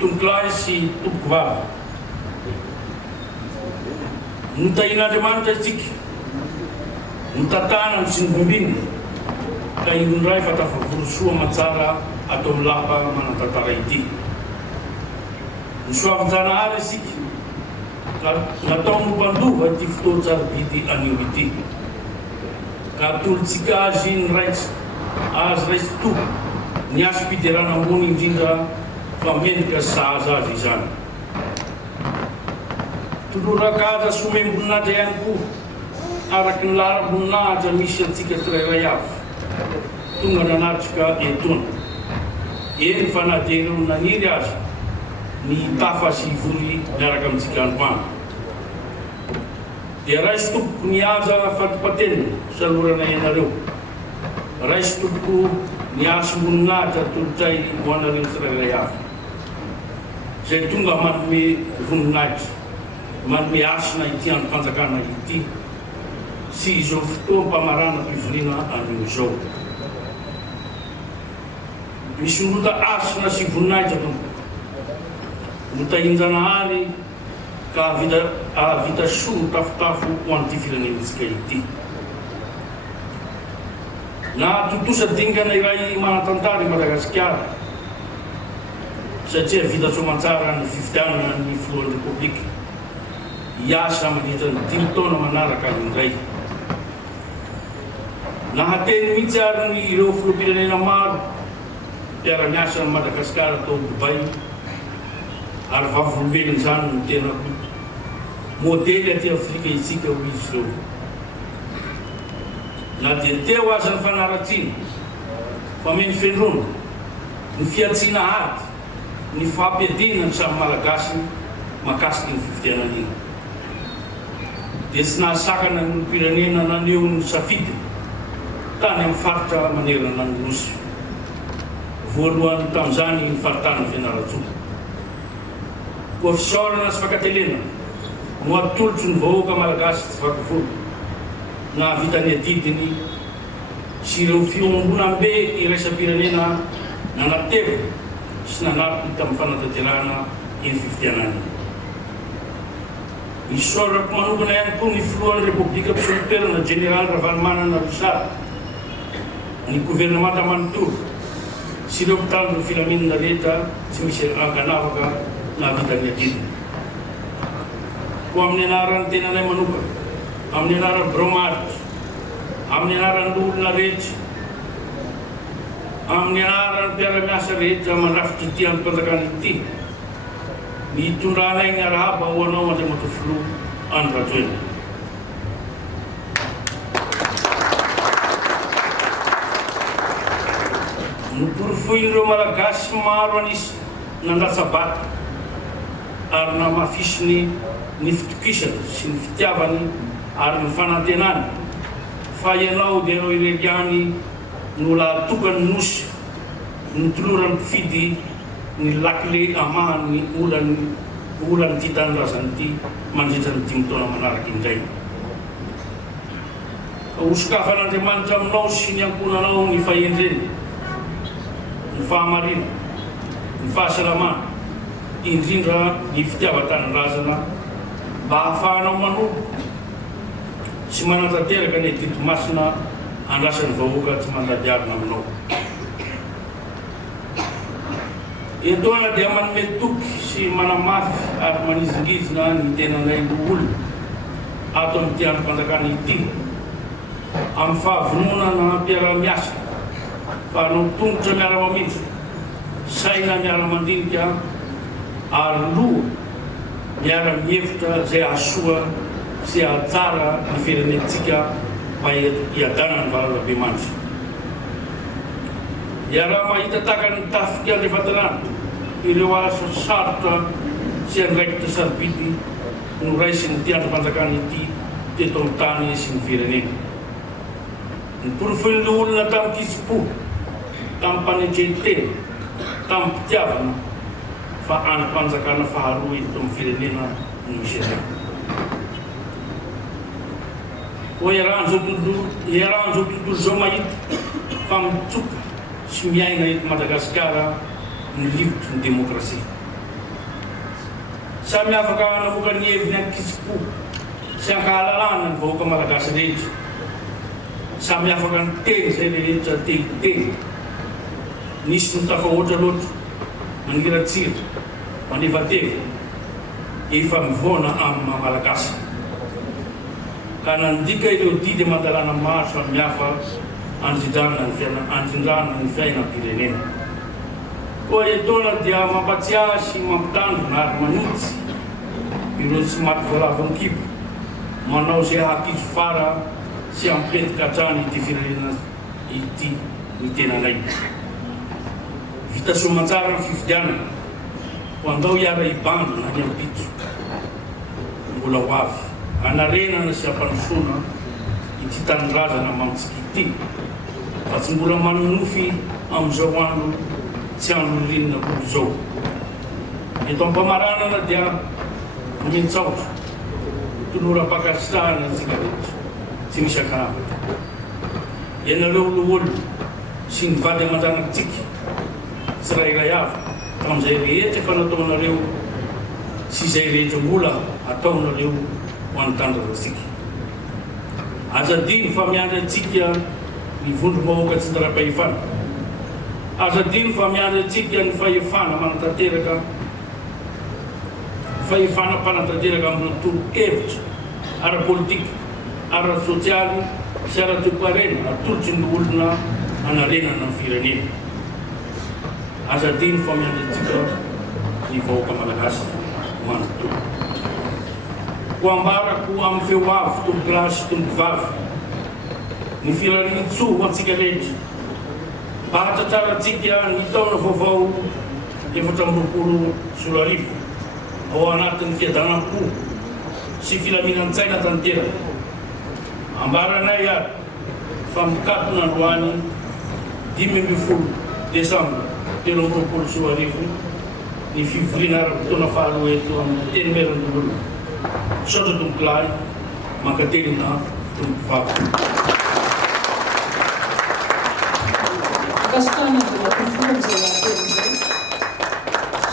tungklay si Tukvab. Nuntayin Andriamanitra tsika, nuntatana singumbin, kay unray fatafavorosoa matsara atao lapa manatantara ity. Nusoavan-janahary isika, natao mopandova ity fotoa tsara bidy anio ity. Ka atolotsika azy ny raitsy, azy raitsy toa, ny azo mpidirana ambony indrindra fa mendrika sahaza azy izany. Tolorakaza somem-boninahitra ihany koa, araky ny laharam-boninahitra misy antsika tsirairay avy, tonga nanatrika etona. Eny fa na dia ireo naniry azy, ny tafa sy vory miaraka amintsika androany. Dia raisy tompoko ny aza fatopatena salorana ianareo. Raisy tompoko ny aso voninahitra tolotray ho anareo tsirairay avy. Zay tonga manome voninahitra, manome asina ity androm-panjakana ity, sy izao fotoa mpamarana mpivoriana anio izao. Misy nota asina sy voninahitra tompo. Notahin-janahary ka vita soa tafotafo ho an'ity firenentsika ity. Na totosa dingana iray manatantara i Madagasikara, satria vita soamantsara ny fifidianana ny filohan'ny Repoblika. Iasa mandritra ny 5 taona manaraka indray. Nahateny mihitsy ary ny ireo filoham-pirenena maro mpiara-miasa ny Madagasikara tao Dubai, ary vavolombelony izany no tena modely aty Afrika itsika ho izy zao. Na dia teo aza ny fanaratsiana, fa meny fendrona, ny fiatsiana ady, ny fahampiadiana ny samy malagasy mahakasiky ny fifidianana iny. Dia tsy nahasakana ny pirenena naneo ny safidy tany amin'ny faritra manerana ny nosy. Voalohany tamin'izany ny faritany ny Fianaratsoa. Koa fisaorana sy fakatelena no atolotry ny vahoaka malagasy tsy vaky volo, nahavita ny adidiny sy ireo fiombonam-be iraisam-pirenena nanateva sy nanampy tamin'ny fanatanterahana iny fifidianana. Isaorako manokana ihany koa ny filohan'ny Repoblika Mpisomoterana General Ravalomanana Richard, ny gouvernemanta manontolo sy ireo mpitandro ny filaminana rehetra tsy misy anganavaka nahavita ny adidiny. Ko amin'ny anaran'ny tenanay manokana, amin'ny anaran'ny Bromaritra, amin'ny anaran'ny olona rehetra, amin'ny anaran'ny mpiara-miasa rehetra mandrafitra ity androm-panjakana ity, ny itondranay ny arahaba ho anao Andriamato Filoha Andry Rajoelina. Noporofoin'ireo malagasy maro anisy nandratsabata ary namafisiny ny fitokisana sy ny fitiavany ary ny fanantenany fa ianao dia ianao ireriany no lahatokany nosy ny toloran'ny mpifidy ny lakile amahan'ny olany ty tanindrazany ity mandritra ny 5 taona manaraka indray. Hosokafan'Andriamanitra aminao sy ny ankonanao ny fahendreny, ny fahamarina, ny fahasalamana, indrindra ny fitiava-tanindrazana mba hahafahanao manompo sy manatanteraka ny atidy masina andrasan'ny vahoaka tsy mandady arina aminao. Etoana dia manome toky sy manamafy ary manizingizina ny tenanay olona ato amin'ity androm-panjakana ity amin'ny fahavonona mpiara-miasa fa hanao tongotra miara-mamindra, saina miara-mandinika ary loha miara-mihevitra zay ahasoa sy ahatsara ny firenentsika mba hiadanany valalabeamanitra. Iaraha mahita takany tafika andrefatanana ireo asa sarotra sy andraikitra sarobidy no raisiny ty androm-panjakana ity teto amin'ny tany sy ny firenena. Niporofoin'le olona tamin'ny kitsipo, tamin'ny mpanendreny-tena, tamin'ny mpitiavana fa androm-panjakana faharoa eto amin'ny firenena no misy anay. Ho iarahan'izao tontolo zao mahita fa mitsoka sy miaina eto Madagasikara ny livotry ny demokrasia. Samy afaka namoaka ny heviny ankisipo sy ankahalalana ny vahoaka malagasy rehetra. Samy afaka ny teny zay rehetra teny. Nisy ny tafahoatra loatra maniratsira manevateva efa mivoana amin'ny malagasy. Ka nandika ireo didy aman-dalàna maro samihafa andrindrana ny fiainam-pirenena. Koa etoana dia mampatsiahy sy mampitandrina ary manitsy ireo tsy maty voalavany kibo manao zay hakizo fara sy ampetika hatrany ity firenena ity ny tenanay. Vita soamantsara ny fifidianana ho andao hiara ibandro na ny ampitso mbola ho avy anarenana sy ampanosona ity tanindrazana mamitsika ity fa tsy mbola manonofy amin'izao andro tsy andro rinina koa zao. Eto ampamaranana dia mitsaotra tonora-pakasitrahana antsika rehetra tsy misy ankanavatra. Ianareo loholo sy ny vady aman-janakitsika tsirairay avy tamin'izay rehetra efa nataonareo sy izay rehetra mbola ataonareo ho an'nytandravatsika. Azadino fa miandry antsika ny vondrom-bahoaka tsy tara-pahefana. Azadino fa miandry antsika ny fahefana manatanteraka mpanantanteraka amin'ny toro-hevitra ara-politika, ara-sosialy sy ara-toe-karena atolotsy ny olona anarenana ny firenena. Azadino fa miandry antsika ny vahoaka malagasy manontolo. Ho ambarako amin'ny feo avy tomboky lahy sy tomboky vavy ny firarian-tsoa ho antsika rehetra. Bahatra tsara antsika ny taona vaovao 2020 ao anatin'ny fiadanam-po sy filaminan-tsaina tanteraka. Ambaranay ary fa mikatona androany 10 Desambra 2020 ny fivoriana ara-potoana faharoa eto amin'ny teny meran'olona. Saotra tomboky lahy, mankatelina tomboky vavy.